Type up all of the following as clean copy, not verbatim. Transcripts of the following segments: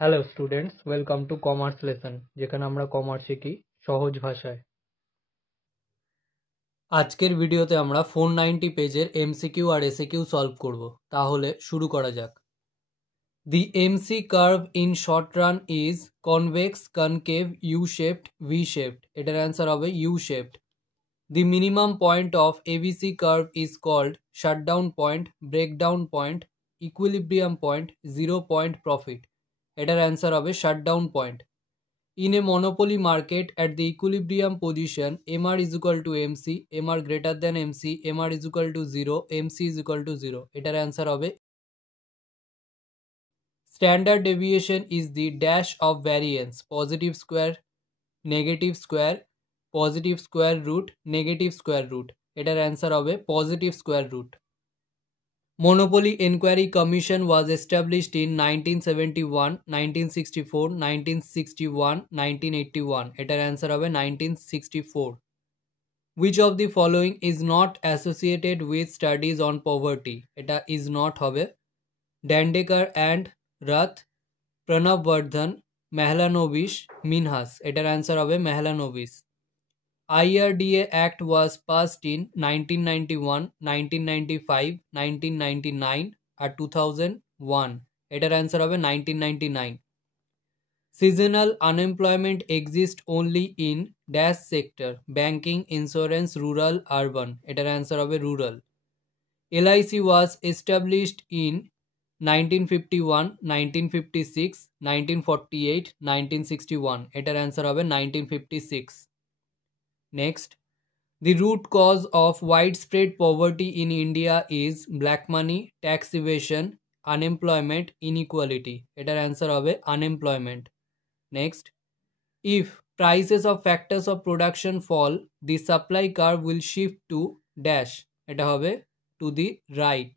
Hello students, welcome to commerce lesson, যেখানে আমরা কমার্স শিখি সহজ ভাষায়। আজকের ভিডিওতে আমরা 490 পেজের এমসিকিউ আর এসিকিউ সলভ করব। তাহলে শুরু করা যাক। The MC curve in short run is convex, concave, U-shaped, V-shaped. এটার অ্যান্সার হবে U-shaped. The minimum point of ABC curve is called shutdown point, breakdown point, equilibrium point, 0 point profit. এটার অ্যান্সার হবে shutdown point. In a monopoly market at the equilibrium position, MR is equal to MC, MR greater than MC, MR is equal to 0, MC is equal to 0. এটার অ্যান্সার হবে standard deviation is the dash of variance, positive square, positive square root, negative square root. এটার অ্যান্সার হবে positive square root. Monopoly Inquiry Commission was established in 1971, 1964, 1961, 1981. এটার অ্যান্সার হবে 1964. Which of the following is not associated with studies on poverty? এটা is not হবে Dandekar and Rath, Pranav Vardhan, Mahalanobis, Minhas. এটার অ্যান্সার হবে Mahalanobis. IRDA Act was passed in 1991, 1995, 1999 আর 2001. এটার অ্যান্সার হবে 1999. Seasonal unemployment exists only in dash sector, banking, insurance, rural, urban. এটার অ্যান্সার হবে rural. LIC was established in 1951, 1956, 1948, 1961. এটার অ্যান্সার হবে 1956. Next, the root cause of widespread poverty in India is black money, tax evasion, unemployment, inequality. এটার অ্যান্সার হবে unemployment. Next, if prices of factors of production fall, the supply curve will shift to dash. এটা হবে to the right.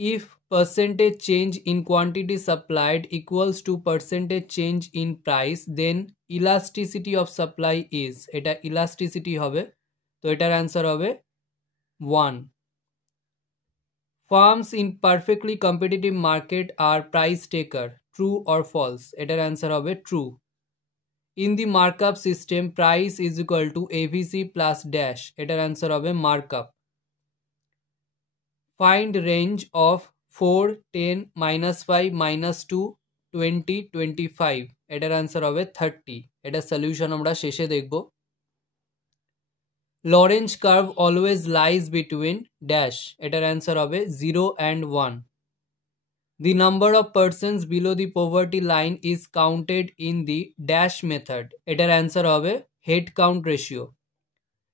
If percentage change in quantity supplied equals to percentage change in price, then elasticity of supply is. এটা elasticity হবে, তো এটার অ্যান্সার হবে 1. Firms in perfectly competitive market are price taker. True or false? এটার অ্যান্সার হবে true. In the markup system, price is equal to AVC plus dash. এটার অ্যান্সার হবে markup. Find range of 4, 10, -5, -2, 20, 25. এটার অ্যান্সার হবে 30. এটা সলিউশন আমরা শেষে দেখব. Lorentz curve always lies between dash. এটার অ্যান্সার হবে 0 and 1. The number of persons below the poverty line is counted in the dash method. এটার অ্যান্সার হবে head count ratio.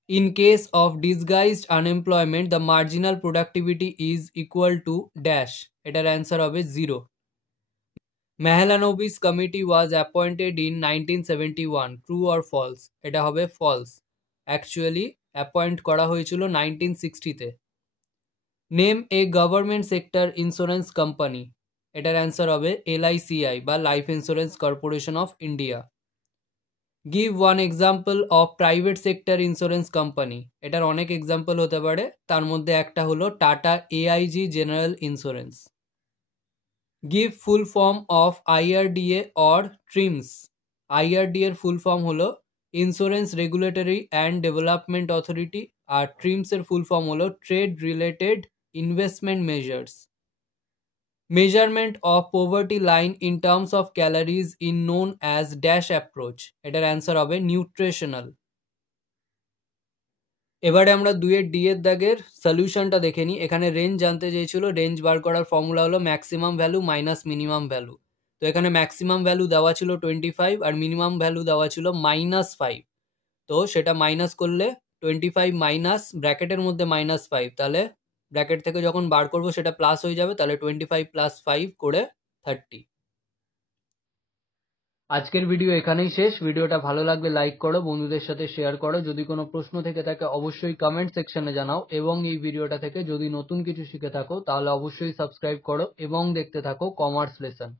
In case of disguised unemployment, the marginal productivity is equal to dash. এটার অ্যান্সার হবে 0. Mahalanobis committee was appointed in 1971. True or false? এটা হবে false. Actually, appoint করা হয়েছিল 1960 তে. Name a government sector insurance company. এটার অ্যান্সার হবে LICI বা Life Insurance Corporation of India. Give one example of private sector insurance company. এটার অনেক এক্সাম্পল হতে পারে, তার মধ্যে একটা হলো tata AIG General Insurance. Give full form of IRDA or TRIMS. IRDA এর ফুল ফর্ম হলো Insurance Regulatory and Development Authority আর TRIMS এর ফুল ফর্ম হলো Trade Related Investment Measures. Measurement of poverty line in terms of calories is known as dash approach. এটার অ্যান্সার হবে নিউট্রিশনাল. এবারে আমরা 2-এর ডি এর দাগের সলিউশনটা দেখে নিই। এখানে রেঞ্জ জানতে চেয়েছিল, রেঞ্জ বার করার ফর্মুলা হলো maximum value minus minimum value. তো এখানে ম্যাক্সিমাম ভ্যালু দেওয়া ছিল 25 আর মিনিমাম ভ্যালু দেওয়া ছিল -5। তো সেটা মাইনাস করলে 25 মাইনাস ব্র্যাকেটের মধ্যে -5, তাহলে ব্র্যাকেট থেকে যখন বার করবো সেটা প্লাস হয়ে যাবে, তাহলে 25 + 5 করে 30। আজকের ভিডিও এখানেই শেষ। ভিডিওটা ভালো লাগলে লাইক করো, বন্ধুদের সাথে শেয়ার করো। যদি কোনো প্রশ্ন থেকে থাকে অবশ্যই কমেন্ট সেকশনে জানাও, এবং এই ভিডিওটা থেকে যদি নতুন কিছু শিখে থাকো তাহলে অবশ্যই সাবস্ক্রাইব করো এবং দেখতে থাকো কমার্স লেসন।